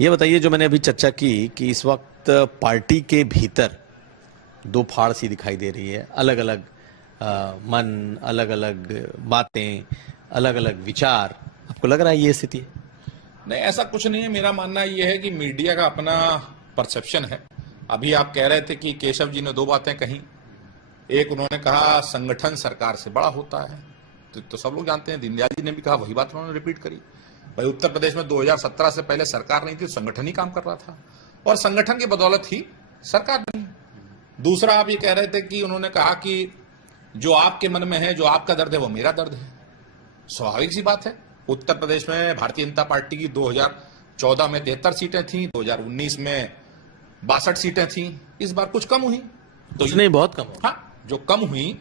ये बताइए, जो मैंने अभी चर्चा की कि इस वक्त पार्टी के भीतर दो फाड़ सी दिखाई दे रही है, अलग अलग मन, अलग अलग बातें, अलग अलग विचार। आपको लग रहा है ये स्थिति है? नहीं, ऐसा कुछ नहीं है। मेरा मानना यह है कि मीडिया का अपना परसेप्शन है। अभी आप कह रहे थे कि केशव जी ने दो बातें कही। एक, उन्होंने कहा संगठन सरकार से बड़ा होता है, तो सब लोग जानते हैं। दीनदयाल जी ने भी कहा, वही बात उन्होंने रिपीट करी। भाई, उत्तर प्रदेश में 2017 से पहले सरकार नहीं थी, संगठन ही काम कर रहा था और संगठन की बदौलत ही सरकार बनी। दूसरा, आप ये कह रहे थे कि उन्होंने कहा कि जो आपके मन में है, जो आपका दर्द है, वो मेरा दर्द है। स्वाभाविक सी बात है। उत्तर प्रदेश में भारतीय जनता पार्टी की 2014 में 73 सीटें थीं, 2019 में 62 सीटें थीं। इस बार कुछ कम हुई तो कुछ नहीं, बहुत कम। हाँ, जो कम हुई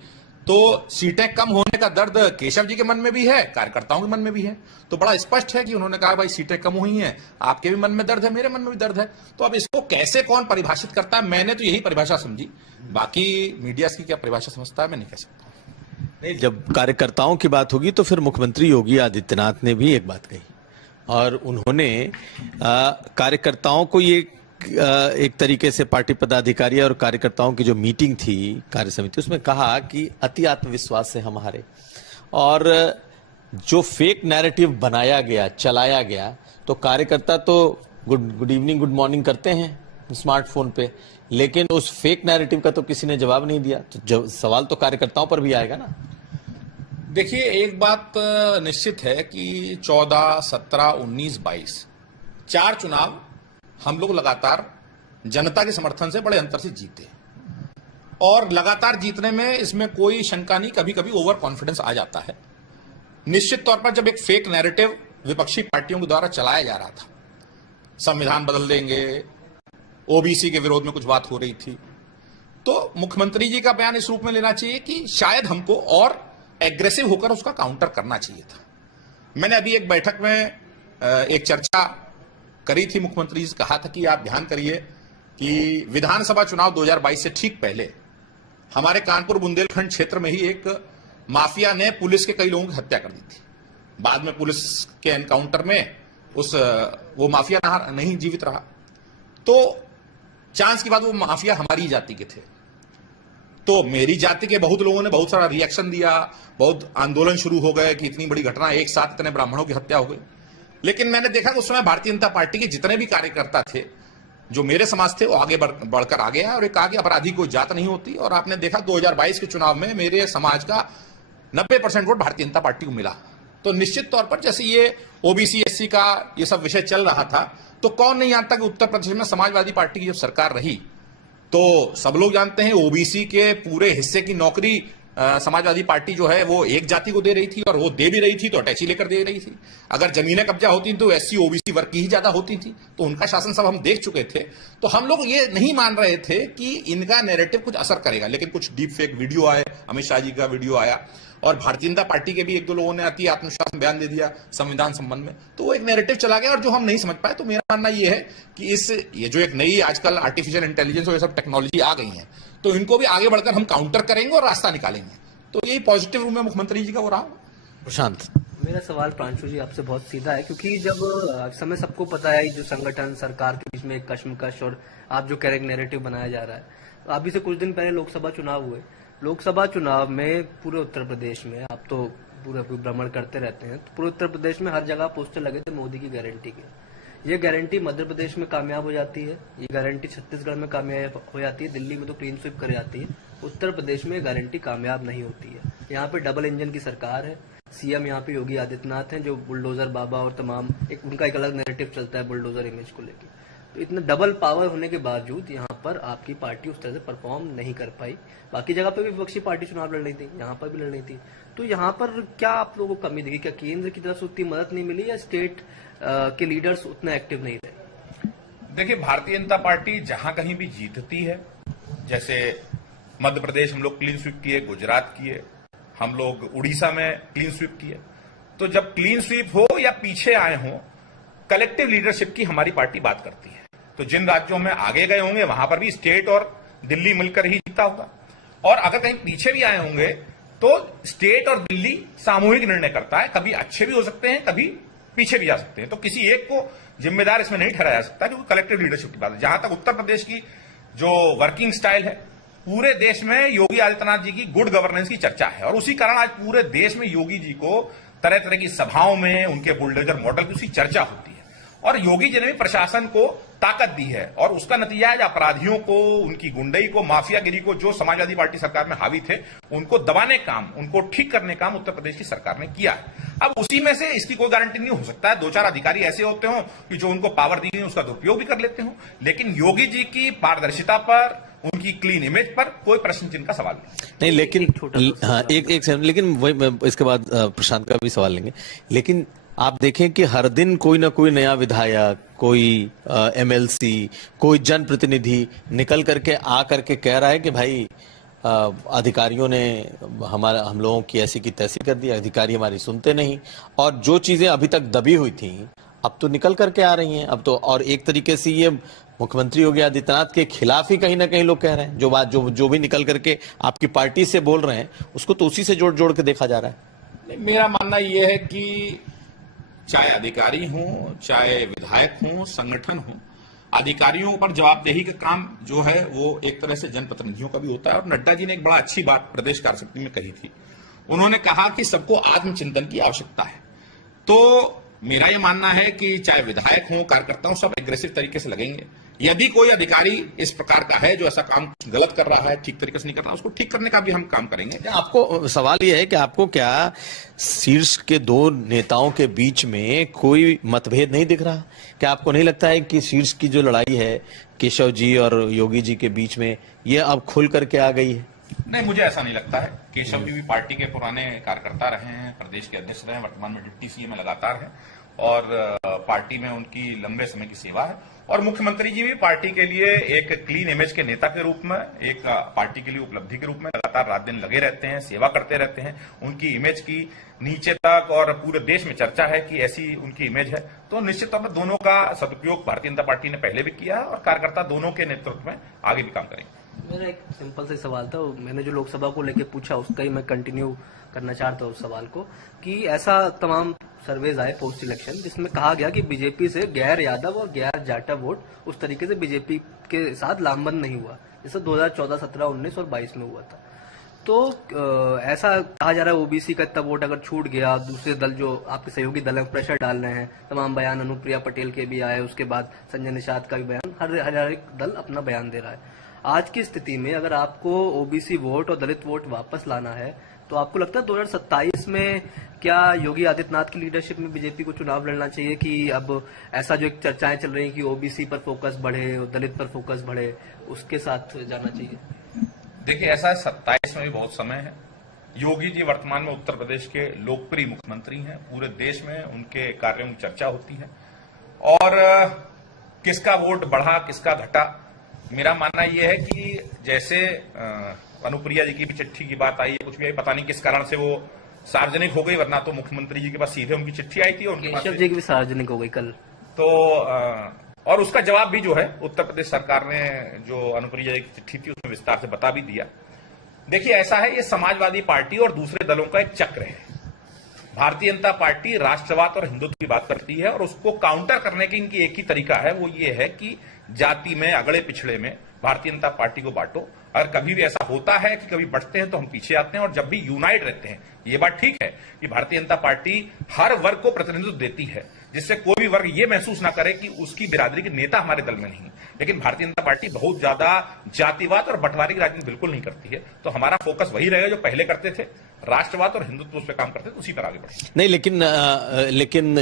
तो सीटें कम होने का दर्द केशव जी के मन में भी है, कार्यकर्ताओं के मन में भी है। तो बड़ा स्पष्ट है कि उन्होंने कहा, भाई सीटें कम हुई हैं, आपके भी मन में दर्द है, मेरे मन में भी दर्द है। तो अब इसको कैसे कौन परिभाषित करता है, मैंने तो यही परिभाषा समझी। बाकी मीडिया की क्या परिभाषा समझता है, मैं नहीं कह सकता। नहीं, जब कार्यकर्ताओं की बात होगी तो फिर मुख्यमंत्री योगी आदित्यनाथ ने भी एक बात कही और उन्होंने कार्यकर्ताओं को ये एक तरीके से पार्टी पदाधिकारी और कार्यकर्ताओं की जो मीटिंग थी कार्य समिति, उसमें कहा कि अति आत्मविश्वास से हम हारे और जो फेक नैरेटिव बनाया गया, चलाया गया, तो कार्यकर्ता तो गुड इवनिंग, गुड मॉर्निंग करते हैं स्मार्टफोन पे, लेकिन उस फेक नैरेटिव का तो किसी ने जवाब नहीं दिया। तो सवाल तो कार्यकर्ताओं पर भी आएगा ना। देखिए, एक बात निश्चित है कि 14, 17, 19, 22 चार चुनाव हम लोग लगातार जनता के समर्थन से बड़े अंतर से जीते और लगातार जीतने में इसमें कोई शंका नहीं, कभी कभी ओवर कॉन्फिडेंस आ जाता है। निश्चित तौर पर जब एक फेक नैरेटिव विपक्षी पार्टियों के द्वारा चलाया जा रहा था, संविधान बदल देंगे, ओबीसी के विरोध में कुछ बात हो रही थी, तो मुख्यमंत्री जी का बयान इस रूप में लेना चाहिए कि शायद हमको और एग्रेसिव होकर उसका काउंटर करना चाहिए था। मैंने अभी एक बैठक में एक चर्चा करी थी, मुख्यमंत्री जी से कहा था कि आप ध्यान करिए कि विधानसभा चुनाव 2022 से ठीक पहले हमारे कानपुर बुंदेलखंड क्षेत्र में ही एक माफिया ने पुलिस के कई लोगों की हत्या कर दी थी। बाद में पुलिस के एनकाउंटर में वो माफिया नहीं जीवित रहा, तो चांस की बात, वो माफिया हमारी जाति के थे। तो मेरी जाति के बहुत लोगों ने बहुत सारा रिएक्शन दिया, बहुत आंदोलन शुरू हो गए कि इतनी बड़ी घटना, एक साथ इतने ब्राह्मणों की हत्या हो गई। लेकिन मैंने देखा कि उस समय भारतीय जनता पार्टी के जितने भी कार्यकर्ता थे जो मेरे समाज थे, वो आगे बढ़कर आ गया और एक आगे अपराधी कोई जात नहीं होती। और आपने देखा 2022 के चुनाव में मेरे समाज का 90% वोट भारतीय जनता पार्टी को मिला। तो निश्चित तौर पर जैसे ये ओबीसी एससी का ये सब विषय चल रहा था, तो कौन नहीं जानता कि उत्तर प्रदेश में समाजवादी पार्टी की जब सरकार रही तो सब लोग जानते हैं ओबीसी के पूरे हिस्से की नौकरी समाजवादी पार्टी जो है वो एक जाति को दे रही थी और वो दे भी रही थी तो अटैची लेकर दे रही थी। अगर जमीनें कब्जा होती तो एससी ओबीसी वर्ग की ही ज्यादा होती थी। तो उनका शासन सब हम देख चुके थे। तो हम लोग ये नहीं मान रहे थे कि इनका नैरेटिव कुछ असर करेगा। लेकिन कुछ डीप फेक वीडियो आए, अमित शाह जी का वीडियो आया और भारतीय जनता पार्टी के भी एक दो लोगों ने अति आत्मविश्वास बयान दे दिया संविधान संबंध में, तो वो एक नैरेटिव चला गया और जो हम नहीं समझ पाए। तो मेरा मानना ये है कि ये जो एक नई आजकल आर्टिफिशियल इंटेलिजेंस और ये सब टेक्नोलॉजी आ गई है, तो इनको भी आगे बढ़कर हम काउंटर करेंगे और रास्ता निकालेंगे। तो यही पॉजिटिव रूम है मुख्यमंत्री जी का हो रहा। प्रशांत, मेरा सवाल प्रांशु जी आपसे बहुत सीधा है, क्योंकि जब समय सबको पता है जो संगठन सरकार के बीच में एक कश्मकश और आप जो कह रहे नैरेटिव बनाया जा रहा है, अभी से कुछ दिन पहले लोकसभा चुनाव हुए। लोकसभा चुनाव में पूरे उत्तर प्रदेश में, आप तो पूरे भ्रमण करते रहते हैं, तो पूरे उत्तर प्रदेश में हर जगह पोस्टर लगे थे मोदी की गारंटी के। ये गारंटी मध्य प्रदेश में कामयाब हो जाती है, ये गारंटी छत्तीसगढ़ में कामयाब हो जाती है, दिल्ली में तो क्लीन स्वीप कर जाती है, उत्तर प्रदेश में गारंटी कामयाब नहीं होती है। यहाँ पे डबल इंजन की सरकार है, सीएम यहाँ पे योगी आदित्यनाथ हैं जो बुलडोजर बाबा और तमाम उनका एक अलग नैरेटिव चलता है बुलडोजर इमेज को लेकर। तो इतना डबल पावर होने के बावजूद यहाँ पर आपकी पार्टी उस तरह से परफॉर्म नहीं कर पाई। बाकी जगह पे भी विपक्षी पार्टी चुनाव लड़ रही थी, यहाँ पर भी लड़ रही थी। तो यहाँ पर क्या आप लोगों को कमी दिखी? क्या केंद्र की तरफ से उतनी मदद नहीं मिली या स्टेट के लीडर्स उतना एक्टिव नहीं रहे? देखिए, भारतीय जनता पार्टी जहां कहीं भी जीतती है, जैसे मध्य प्रदेश हम लोग क्लीन स्वीप किए, गुजरात किए, हम लोग उड़ीसा में क्लीन स्वीप किए। तो जब क्लीन स्वीप हो या पीछे आए हों, कलेक्टिव लीडरशिप की हमारी पार्टी बात करती है। तो जिन राज्यों में आगे गए होंगे वहां पर भी स्टेट और दिल्ली मिलकर ही जीता होगा, और अगर कहीं पीछे भी आए होंगे तो स्टेट और दिल्ली सामूहिक निर्णय करता है। कभी अच्छे भी हो सकते हैं, कभी पीछे भी जा सकते हैं। तो किसी एक को जिम्मेदार इसमें नहीं ठहराया जा सकता, क्योंकि कलेक्टिव लीडरशिप की बात है। जहां तक उत्तर प्रदेश की जो वर्किंग स्टाइल है, पूरे देश में योगी आदित्यनाथ जी की गुड गवर्नेंस की चर्चा है, और उसी कारण आज पूरे देश में योगी जी को तरह तरह की सभाओं में उनके बुलडोजर मॉडल की उसी चर्चा होती है। और योगी जी ने भी प्रशासन को ताकत दी है, और उसका नतीजा है अपराधियों को, उनकी गुंडई को, माफियागिरी को, जो समाजवादी पार्टी सरकार में हावी थे, उनको दबाने काम, उनको ठीक करने काम उत्तर प्रदेश की सरकार ने किया है। अब उसी में से इसकी कोई गारंटी नहीं हो सकता है, दो चार अधिकारी ऐसे होते हों कि जो उनको पावर दी गई उसका दुरुपयोग भी कर लेते हों, लेकिन योगी जी की पारदर्शिता पर, उनकी क्लीन इमेज पर कोई प्रश्न चिन्ह का सवाल नहीं। लेकिन हाँ, एक सेकंड, लेकिन वही इसके बाद प्रशांत का भी सवाल लेंगे। लेकिन आप देखें कि हर दिन कोई ना कोई नया विधायक, कोई एमएलसी, कोई जनप्रतिनिधि निकल करके आ करके कह रहा है कि भाई अधिकारियों ने हम लोगों की ऐसी की तैसी कर दी, अधिकारी हमारी सुनते नहीं, और जो चीजें अभी तक दबी हुई थी अब तो निकल करके आ रही हैं। अब तो और एक तरीके से ये मुख्यमंत्री योगी आदित्यनाथ के खिलाफ ही कहीं ना कहीं लोग कह रहे हैं, जो बात जो भी निकल करके आपकी पार्टी से बोल रहे हैं उसको तो उसी से जोड़ जोड़ के देखा जा रहा है। मेरा मानना यह है कि चाहे अधिकारी हों, चाहे विधायक हों, संगठन हो, अधिकारियों पर जवाबदेही का काम जो है वो एक तरह से जनप्रतिनिधियों का भी होता है। और नड्डा जी ने एक बड़ा अच्छी बात प्रदेश कार्यसमिति में कही थी, उन्होंने कहा कि सबको आत्मचिंतन की आवश्यकता है। तो मेरा यह मानना है कि चाहे विधायक हों, कार्यकर्ता हों, सब एग्रेसिव तरीके से लगेंगे। यदि कोई अधिकारी इस प्रकार का है जो ऐसा काम गलत कर रहा है, ठीक तरीके से नहीं कर रहा, उसको ठीक करने का भी हम काम करेंगे। आपको सवाल यह है कि आपको क्या शीर्ष के दो नेताओं के बीच में कोई मतभेद नहीं दिख रहा? क्या आपको नहीं लगता है कि शीर्ष की जो लड़ाई है केशव जी और योगी जी के बीच में ये अब खुल करके आ गई है? नहीं, मुझे ऐसा नहीं लगता है। केशव जी भी पार्टी के पुराने कार्यकर्ता रहे हैं, प्रदेश के अध्यक्ष रहे हैं, वर्तमान में डिप्टी सीएम में लगातार हैं, और पार्टी में उनकी लंबे समय की सेवा है। और मुख्यमंत्री जी भी पार्टी के लिए एक क्लीन इमेज के नेता के रूप में, एक पार्टी के लिए उपलब्धि के रूप में लगातार रात दिन लगे रहते हैं, सेवा करते रहते हैं। उनकी इमेज की नीचे तक और पूरे देश में चर्चा है कि ऐसी उनकी इमेज है। तो निश्चित तौर पर दोनों का सदुपयोग भारतीय जनता पार्टी ने पहले भी किया है, और कार्यकर्ता दोनों के नेतृत्व में आगे भी काम करेंगे। मेरा एक सिंपल सा सवाल था, मैंने जो लोकसभा को लेके पूछा उसका ही मैं कंटिन्यू करना चाहता हूँ उस सवाल को, कि ऐसा तमाम सर्वेज आए पोस्ट इलेक्शन जिसमें कहा गया कि बीजेपी से गैर यादव और गैर जाटा वोट उस तरीके से बीजेपी के साथ लामबंद नहीं हुआ जैसे 2014, 17, 19 और 22 में हुआ था। तो ऐसा कहा जा रहा है ओबीसी का इतना वोट अगर छूट गया, दूसरे दल जो आपके सहयोगी दल है प्रेशर डाल रहे हैं, तमाम बयान अनुप्रिया पटेल के भी आए, उसके बाद संजय निषाद का भी बयान, हर एक दल अपना बयान दे रहा है। आज की स्थिति में अगर आपको ओबीसी वोट और दलित वोट वापस लाना है तो आपको लगता है 2027 में क्या योगी आदित्यनाथ की लीडरशिप में बीजेपी को चुनाव लड़ना चाहिए, कि अब ऐसा जो एक चर्चाएं चल रही हैं कि ओबीसी पर फोकस बढ़े और दलित पर फोकस बढ़े, उसके साथ जाना चाहिए? देखिए, ऐसा है 27 में भी बहुत समय है। योगी जी वर्तमान में उत्तर प्रदेश के लोकप्रिय मुख्यमंत्री हैं, पूरे देश में उनके कार्यों की चर्चा होती है, और किसका वोट बढ़ा किसका घटा, मेरा मानना यह है कि जैसे अनुप्रिया जी की भी चिट्ठी की बात आई है, कुछ भी आई, पता नहीं किस कारण से वो सार्वजनिक हो गई, वरना तो मुख्यमंत्री जी के पास सीधे उनकी चिट्ठी आई थी, और केशव जी की भी सार्वजनिक हो गई कल। तो और उसका जवाब भी जो है उत्तर प्रदेश सरकार ने, जो अनुप्रिया जी की चिट्ठी थी उसमें विस्तार से बता भी दिया। देखिए, ऐसा है, ये समाजवादी पार्टी और दूसरे दलों का एक चक्र है। भारतीय जनता पार्टी राष्ट्रवाद और हिंदुत्व की बात करती है, और उसको काउंटर करने की इनकी एक ही तरीका है, वो ये है कि जाति में, अगड़े पिछड़े में भारतीय जनता पार्टी को बांटो। और कभी भी ऐसा होता है कि कभी बढ़ते हैं तो हम पीछे आते हैं, और जब भी यूनाइट रहते हैं। ये बात ठीक है कि भारतीय जनता पार्टी हर वर्ग को प्रतिनिधित्व देती है, जिससे कोई भी वर्ग ये महसूस ना करे कि उसकी बिरादरी के नेता हमारे दल में नहीं। लेकिन भारतीय जनता पार्टी बहुत ज्यादा जातिवाद और बंटवारे की राजनीति बिल्कुल नहीं करती है। तो हमारा फोकस वही रहेगा जो पहले करते थे, राष्ट्रवाद और हिंदुत्व उस पर काम करते थे, उसी पर आगे बढ़े। नहीं, लेकिन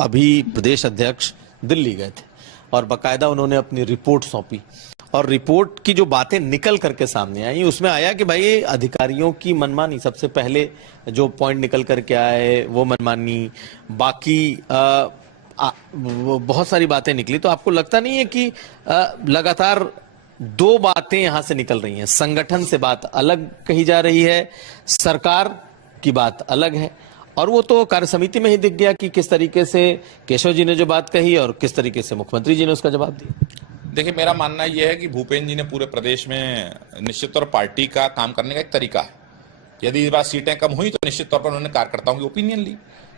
अभी प्रदेश अध्यक्ष दिल्ली गए थे और बाकायदा उन्होंने अपनी रिपोर्ट सौंपी, और रिपोर्ट की जो बातें निकल करके सामने आई उसमें आया कि भाई अधिकारियों की मनमानी, सबसे पहले जो पॉइंट निकल करके आए वो मनमानी, बाकी बहुत सारी बातें निकली। तो आपको लगता नहीं है कि लगातार दो बातें यहां से निकल रही हैं? संगठन से बात अलग कही जा रही है, सरकार की बात अलग है, और वो तो कार्य समिति में ही दिख गया कि किस तरीके से केशव जी ने जो बात कही और किस तरीके से मुख्यमंत्री जी ने उसका जवाब दिया। देखिए, मेरा मानना यह है कि भूपेन्द्र जी ने पूरे प्रदेश में निश्चित तौर पर पार्टी का काम करने का एक तरीका है। यदि इस बार सीटें कम हुई तो निश्चित तौर पर उन्होंने कार्यकर्ताओं की ओपिनियन ली,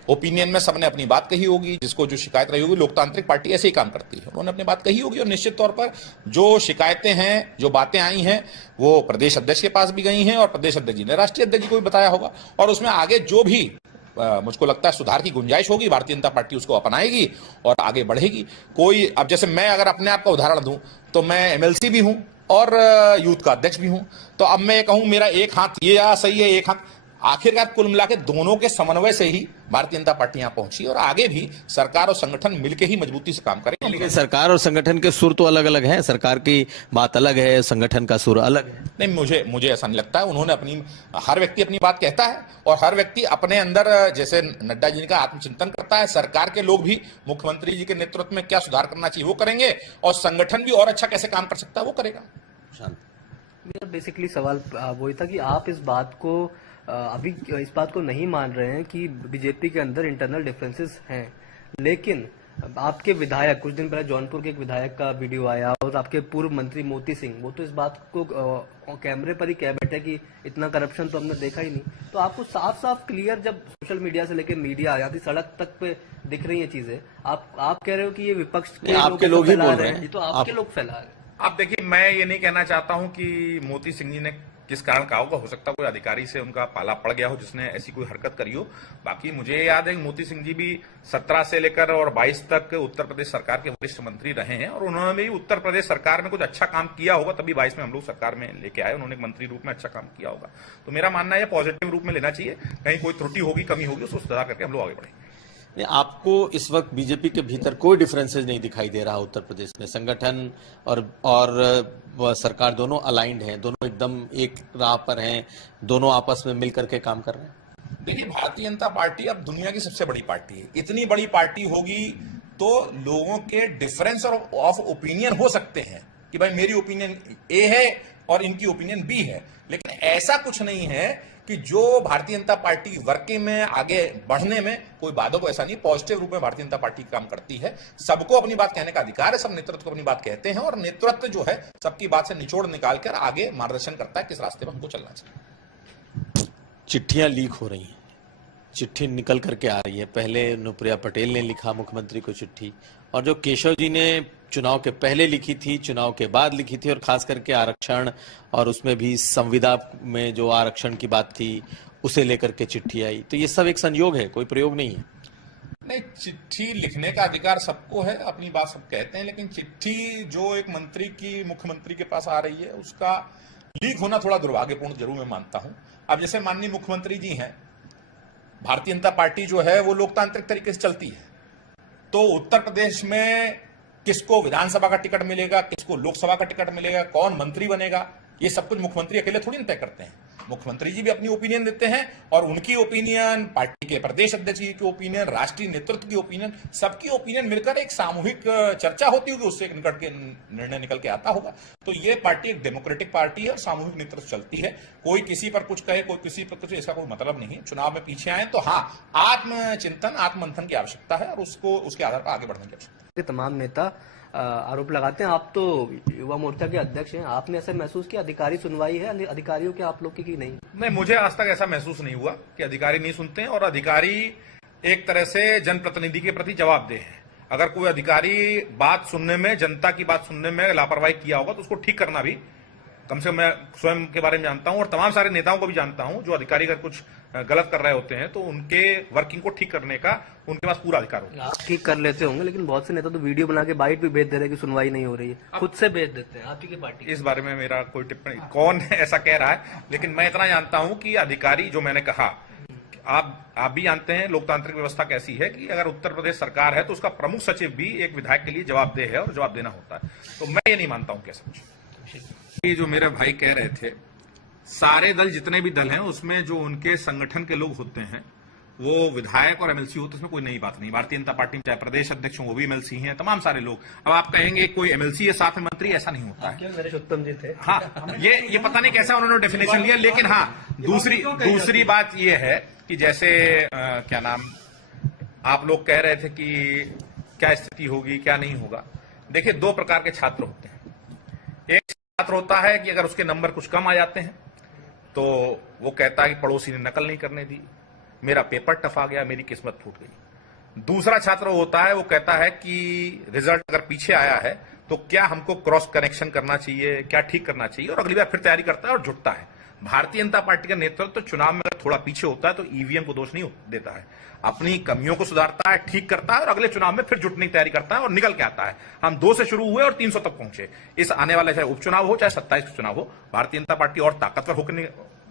ओपिनियन में सबने अपनी बात कही होगी, जिसको जो शिकायत रही होगी, लोकतांत्रिक पार्टी ऐसे ही काम करती है, उन्होंने अपनी बात कही होगी और निश्चित तौर पर जो शिकायतें हैं, जो बातें आई हैं, वो प्रदेश अध्यक्ष के पास भी गई हैं और प्रदेश अध्यक्ष जी ने राष्ट्रीय अध्यक्ष जी को भी बताया होगा और उसमें आगे जो भी मुझको लगता है सुधार की गुंजाइश होगी, भारतीय जनता पार्टी उसको अपनाएगी और आगे बढ़ेगी। कोई अब जैसे मैं अगर अपने आप का उदाहरण दूं तो मैं एमएलसी भी हूं और यूथ का अध्यक्ष भी हूं, तो अब मैं कहूं मेरा एक हाथ ये या सही है, एक हाथ, आखिरकार कुल मिला के दोनों के समन्वय से ही भारतीय जनता पार्टी यहां पहुंची और आगे भी सरकार और संगठन मिलकर ही मजबूती से काम करेंगे। लेकिन सरकार और संगठन के सुर तो अलग अलग हैं, सरकार की बात अलग है, संगठन का सुर अलग है। नहीं, मुझे ऐसा नहीं लगता है। उन्होंने हर व्यक्ति अपनी बात कहता है और हर व्यक्ति अपने अंदर, जैसे नड्डा जी का आत्मचिंतन करता है, सरकार के लोग भी मुख्यमंत्री जी के नेतृत्व में क्या सुधार करना चाहिए वो करेंगे और संगठन भी और अच्छा कैसे काम कर सकता है वो करेगा। शांत। मेरा बेसिकली सवाल वही था कि आप इस बात को अभी इस बात को नहीं मान रहे हैं कि बीजेपी के अंदर इंटरनल डिफरेंसेस हैं, लेकिन आपके विधायक, कुछ दिन पहले जौनपुर के एक विधायक का वीडियो आया और आपके पूर्व मंत्री मोती सिंह, वो तो इस बात को कैमरे पर ही कह बैठे कि इतना करप्शन तो हमने देखा ही नहीं। तो आपको साफ साफ क्लियर, जब सोशल मीडिया से लेकर मीडिया आती, सड़क तक पे दिख रही है चीजें, आप कह रहे हो कि ये विपक्ष के आपके लोग ही बोल रहे हैं, ये तो आपके लोग फैला रहे हैं। आप देखिए, मैं ये नहीं कहना चाहता हूं कि मोती सिंह जी ने किस कारण कहा होगा, हो सकता है कोई अधिकारी से उनका पाला पड़ गया हो जिसने ऐसी कोई हरकत करी हो। बाकी मुझे याद है कि मोती सिंह जी भी 17 से लेकर और 22 तक उत्तर प्रदेश सरकार के वरिष्ठ मंत्री रहे हैं और उन्होंने भी उत्तर प्रदेश सरकार में कुछ अच्छा काम किया होगा, तभी 22 में हम लोग सरकार में लेके आए, उन्होंने मंत्री रूप में अच्छा काम किया होगा। तो मेरा मानना है पॉजिटिव रूप में लेना चाहिए, कहीं कोई त्रुटि होगी, कमी होगी, उसको सुधार करके हम लोग आगे बढ़ेंगे। आपको इस वक्त बीजेपी के भीतर कोई डिफरेंसेस नहीं दिखाई दे रहा उत्तर प्रदेश में? संगठन और सरकार दोनों अलाइंड हैं, दोनों एकदम एक राह पर हैं, दोनों आपस में मिलकर के काम कर रहे हैं? देखिए, भारतीय जनता पार्टी अब दुनिया की सबसे बड़ी पार्टी है। इतनी बड़ी पार्टी होगी तो लोगों के डिफरेंस ऑफ ओपिनियन हो सकते हैं कि भाई मेरी ओपिनियन ए है और इनकी ओपिनियन बी है, लेकिन ऐसा कुछ नहीं है कि जो भारतीय जनता पार्टी वर्किंग में आगे बढ़ने में कोई बाधक, ऐसा नहीं। पॉजिटिव रूप में भारतीय जनता पार्टी काम करती है, सबको अपनी बात कहने का अधिकार है, सब नेतृत्व को अपनी बात कहते हैं और नेतृत्व जो है सबकी बात से निचोड़ निकाल कर आगे मार्गदर्शन करता है किस रास्ते पर हमको चलना चाहिए। चिट्ठियां लीक हो रही हैं, चिट्ठी निकल करके आ रही है। पहले अनुप्रिया पटेल ने लिखा मुख्यमंत्री को चिट्ठी, और जो केशव जी ने चुनाव के पहले लिखी थी, चुनाव के बाद लिखी थी, और खास करके आरक्षण और उसमें भी संविदा में जो आरक्षण की बात थी उसे लेकर के चिट्ठी आई। तो ये सब एक संयोग है, कोई प्रयोग नहीं है। नहीं, चिट्ठी लिखने का अधिकार सबको है, अपनी बात सब कहते हैं, लेकिन चिट्ठी जो एक मंत्री की मुख्यमंत्री के पास आ रही है उसका लीक होना थोड़ा दुर्भाग्यपूर्ण जरूर मैं मानता हूं। अब जैसे माननीय मुख्यमंत्री जी हैं, भारतीय जनता पार्टी जो है वो लोकतांत्रिक तरीके से चलती है, तो उत्तर प्रदेश में किसको विधानसभा का टिकट मिलेगा, किसको लोकसभा का टिकट मिलेगा, कौन मंत्री बनेगा, ये सब कुछ मुख्यमंत्री अकेले थोड़ी ना तय करते हैं। मुख्यमंत्री जी भी अपनी ओपिनियन देते हैं और उनकी ओपिनियन, पार्टी के प्रदेश अध्यक्ष जी की ओपिनियन, राष्ट्रीय नेतृत्व की ओपिनियन, सबकी ओपिनियन मिलकर एक सामूहिक चर्चा होती होगी, उससे एक निकट के निर्णय निकल के आता होगा। तो ये पार्टी एक डेमोक्रेटिक पार्टी है और सामूहिक नेतृत्व चलती है। कोई किसी पर कुछ कहे, कोई किसी पर कुछ, इसका कोई मतलब नहीं। चुनाव में पीछे आए तो हाँ, आत्मचिंतन, आत्ममंथन की आवश्यकता है और उसको उसके आधार पर आगे बढ़ने की आवश्यकता है। तमाम नेता आरोप लगाते हैं, आप तो युवा मोर्चा के अध्यक्ष हैं, आपने ऐसा महसूस किया अधिकारी सुनवाई है अधिकारियों के आप लोग की नहीं? नहीं, मुझे आज तक ऐसा महसूस नहीं हुआ कि अधिकारी नहीं सुनते हैं और अधिकारी एक तरह से जनप्रतिनिधि के प्रति जवाबदेह है। अगर कोई अधिकारी बात सुनने में, जनता की बात सुनने में लापरवाही किया होगा तो उसको ठीक करना भी, कम से कम मैं स्वयं के बारे में जानता हूं और तमाम सारे नेताओं को भी जानता हूं, जो अधिकारी अगर कुछ गलत कर रहे होते हैं तो उनके वर्किंग को ठीक करने का उनके पास पूरा अधिकार होता है। आप ठीक कर लेते होंगे, लेकिन बहुत से नेता तो वीडियो बना के बाइट भी भेज दे रहे हैं कि सुनवाई नहीं हो रही है, खुद से भेज देते हैं। आपकी पार्टी इस बारे में मेरा कोई टिप्पणी, कौन ऐसा कह रहा है, लेकिन मैं इतना जानता हूं कि अधिकारी, जो मैंने कहा, आप भी जानते हैं लोकतांत्रिक व्यवस्था कैसी है कि अगर उत्तर प्रदेश सरकार है तो उसका प्रमुख सचिव भी एक विधायक के लिए जवाबदेह है और जवाब देना होता है। तो मैं ये नहीं मानता हूं कैसा कुछ। ये जो मेरे भाई कह रहे थे, सारे दल, जितने भी दल हैं उसमें जो उनके संगठन के लोग होते हैं वो विधायक और एमएलसी होते हैं, उसमें कोई नई बात नहीं। भारतीय जनता पार्टी में चाहे प्रदेश अध्यक्ष हो वो भी एमएलसी हैं, तमाम सारे लोग। अब आप कहेंगे कोई एमएलसी है साथ में मंत्री, ऐसा नहीं होता है। नरेश उत्तम जी थे। हाँ, ये पता नहीं कैसा उन्होंने डेफिनेशन लिया, लेकिन हाँ, दूसरी बात ये है कि जैसे क्या नाम, आप लोग कह रहे थे कि क्या स्थिति होगी, क्या नहीं होगा। देखिए, दो प्रकार के छात्र होते हैं। एक छात्र होता है कि अगर उसके नंबर कुछ कम आ जाते हैं तो वो कहता है कि पड़ोसी ने नकल नहीं करने दी, मेरा पेपर टफ आ गया, मेरी किस्मत फूट गई। दूसरा छात्र वो होता है, वो कहता है कि रिजल्ट अगर पीछे आया है तो क्या हमको क्रॉस कनेक्शन करना चाहिए, क्या ठीक करना चाहिए, और अगली बार फिर तैयारी करता है और जुटता है। भारतीय जनता पार्टी का नेतृत्व तो चुनाव में अगर थोड़ा पीछे होता है तो ईवीएम को दोष नहीं देता है, अपनी कमियों को सुधारता है, ठीक करता है और अगले चुनाव में फिर जुटने की तैयारी करता है और निकल के आता है। हम 2 से शुरू हुए और 300 तक पहुंचे। इस आने वाले चाहे उपचुनाव हो चाहे 27 का चुनाव हो, भारतीय जनता पार्टी और ताकतवर होकर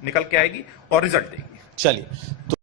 निकल के आएगी और रिजल्ट देगी। चलिए।